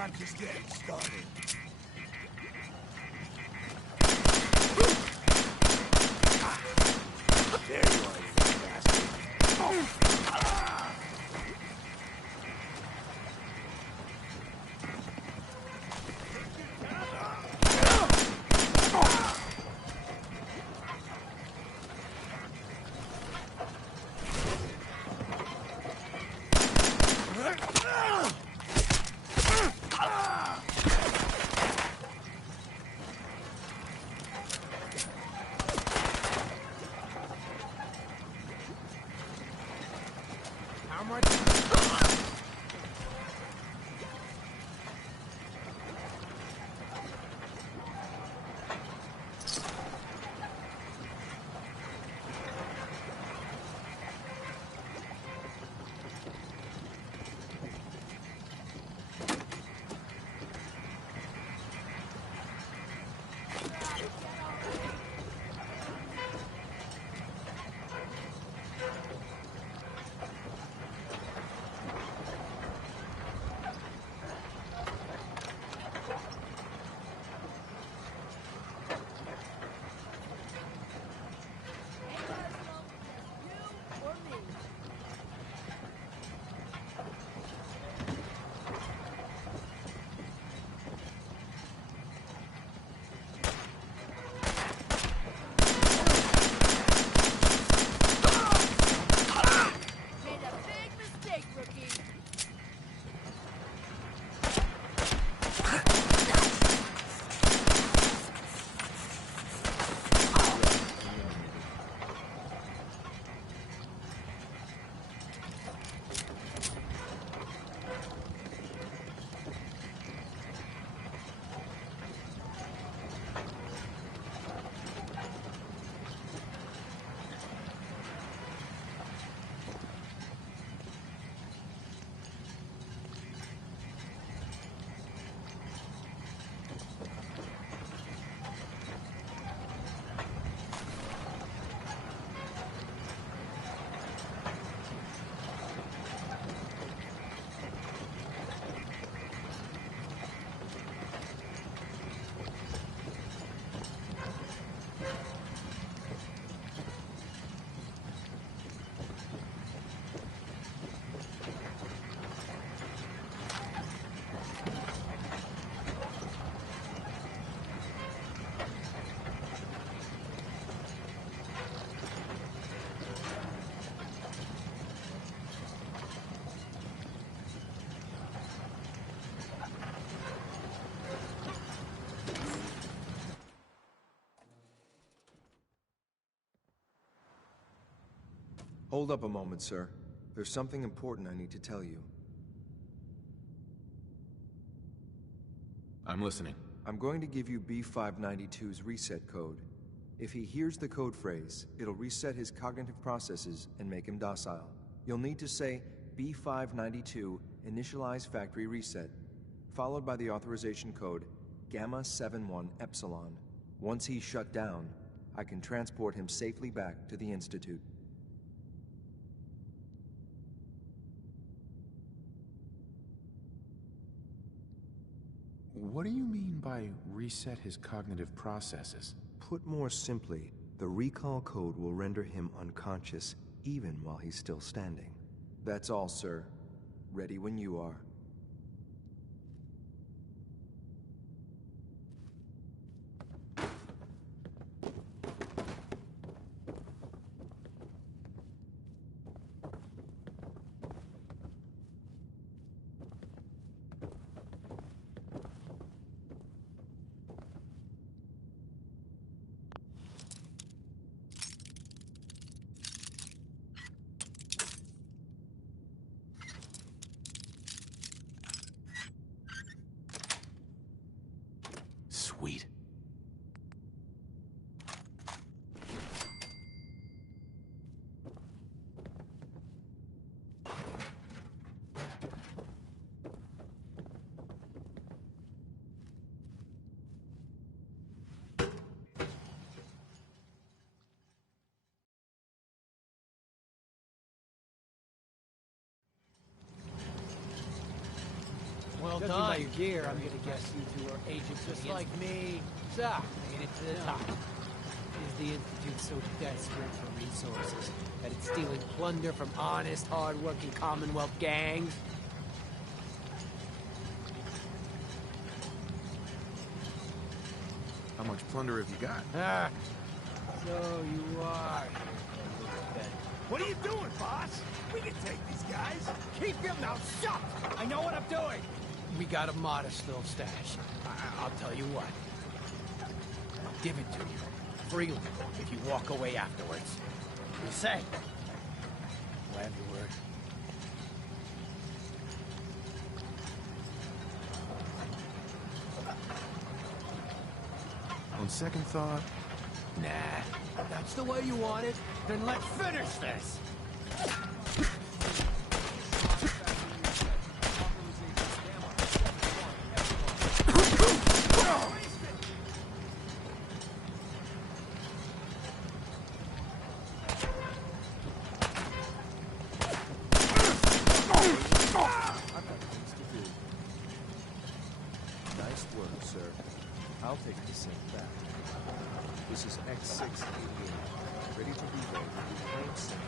I'm just getting started. There you are, you bastard. Hold up a moment, sir. There's something important I need to tell you. I'm listening. I'm going to give you B592's reset code. If he hears the code phrase, it'll reset his cognitive processes and make him docile. You'll need to say B592 initialize factory reset, followed by the authorization code Gamma 71 Epsilon. Once he's shut down, I can transport him safely back to the Institute. What do you mean by reset his cognitive processes? Put more simply, the recall code will render him unconscious even while he's still standing. That's all, sir. Ready when you are. Sweet. Well Judging done. by your gear, I'm gonna guess you two are agents Just of the like me. So, made it to the top. Is the Institute so desperate for resources that it's stealing plunder from honest, hard-working Commonwealth gangs? How much plunder have you got? Ah, so you are here for a little bit. What are you doing, boss? We can take these guys. Keep your mouth shut. I know what I'm doing. We got a modest little stash. I'll tell you what. I'll give it to you. Freely, if you walk away afterwards. You say? We'll have your word. On second thought... Nah, if that's the way you want it, then let's finish this! Nice work, sir. I'll take the sync back. This is X688, ready to reload with reclaimed sync.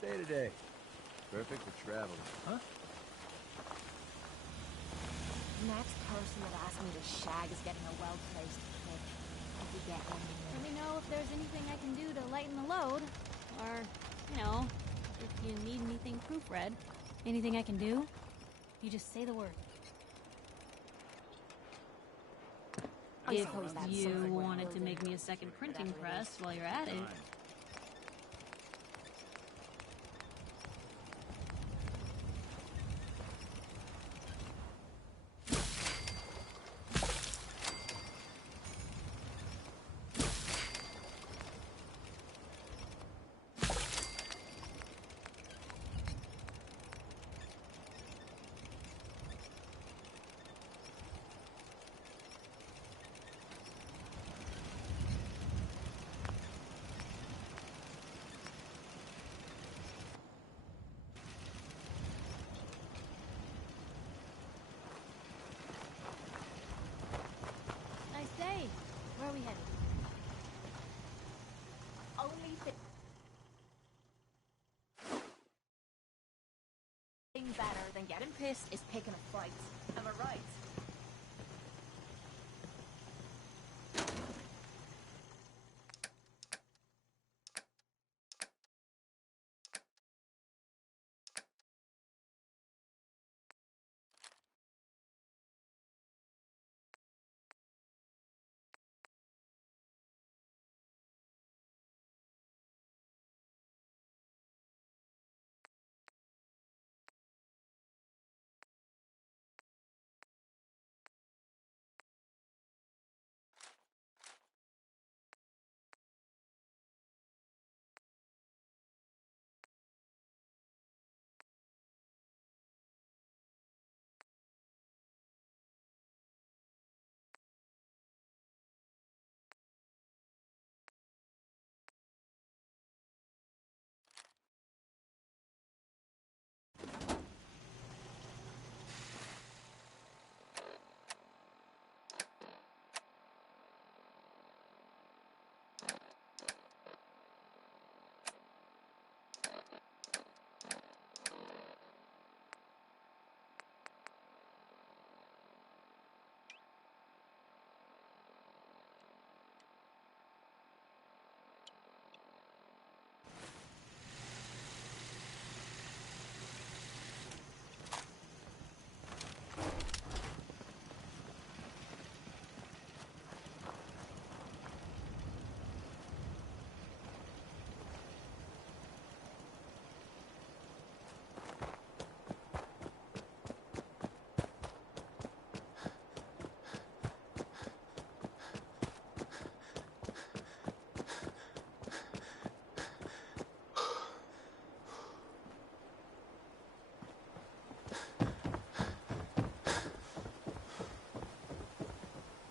day today. Perfect for traveling. Huh? Next person that asks me to shag is getting a well-placed pick. If we get one. Let me know if there's anything I can do to lighten the load. Or, you know, if you need anything proofread. Anything I can do? You just say the word. If you wanted to make me a second printing press while you're at it. Where are we headed? Only thing better than getting pissed is picking a fight. Am I right?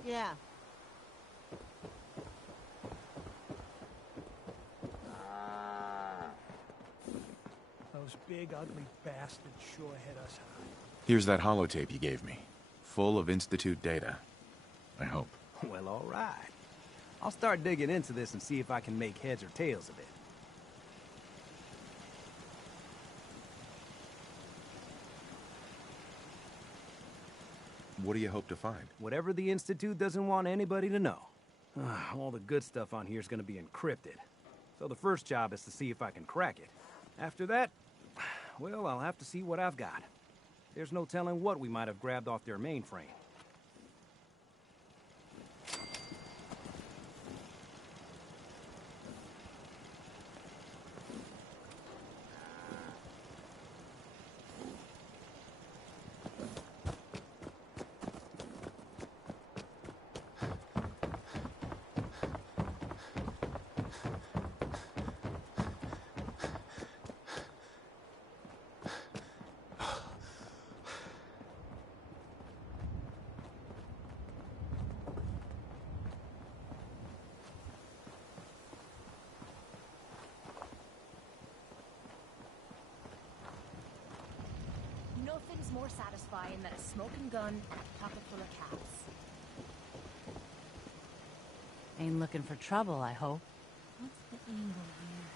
Yeah. Those big, ugly bastards sure hit us hard. Here's that holotape you gave me. Full of Institute data. I hope. Well, all right. I'll start digging into this and see if I can make heads or tails of it. What do you hope to find? Whatever the Institute doesn't want anybody to know. All the good stuff on here is going to be encrypted. So the first job is to see if I can crack it. After that, well, I'll have to see what I've got. There's no telling what we might have grabbed off their mainframe. Nothing's more satisfying than a smoking gun and a pocket full of caps. Ain't looking for trouble, I hope. What's the angle here?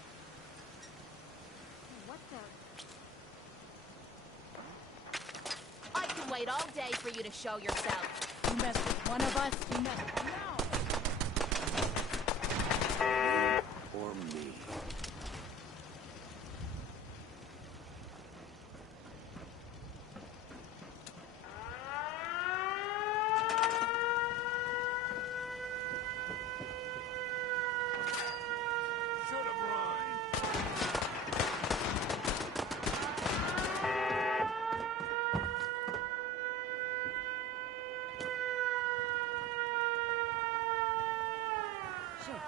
I can wait all day for you to show yourself. You mess with one of us, you mess with now. Or me. Sure.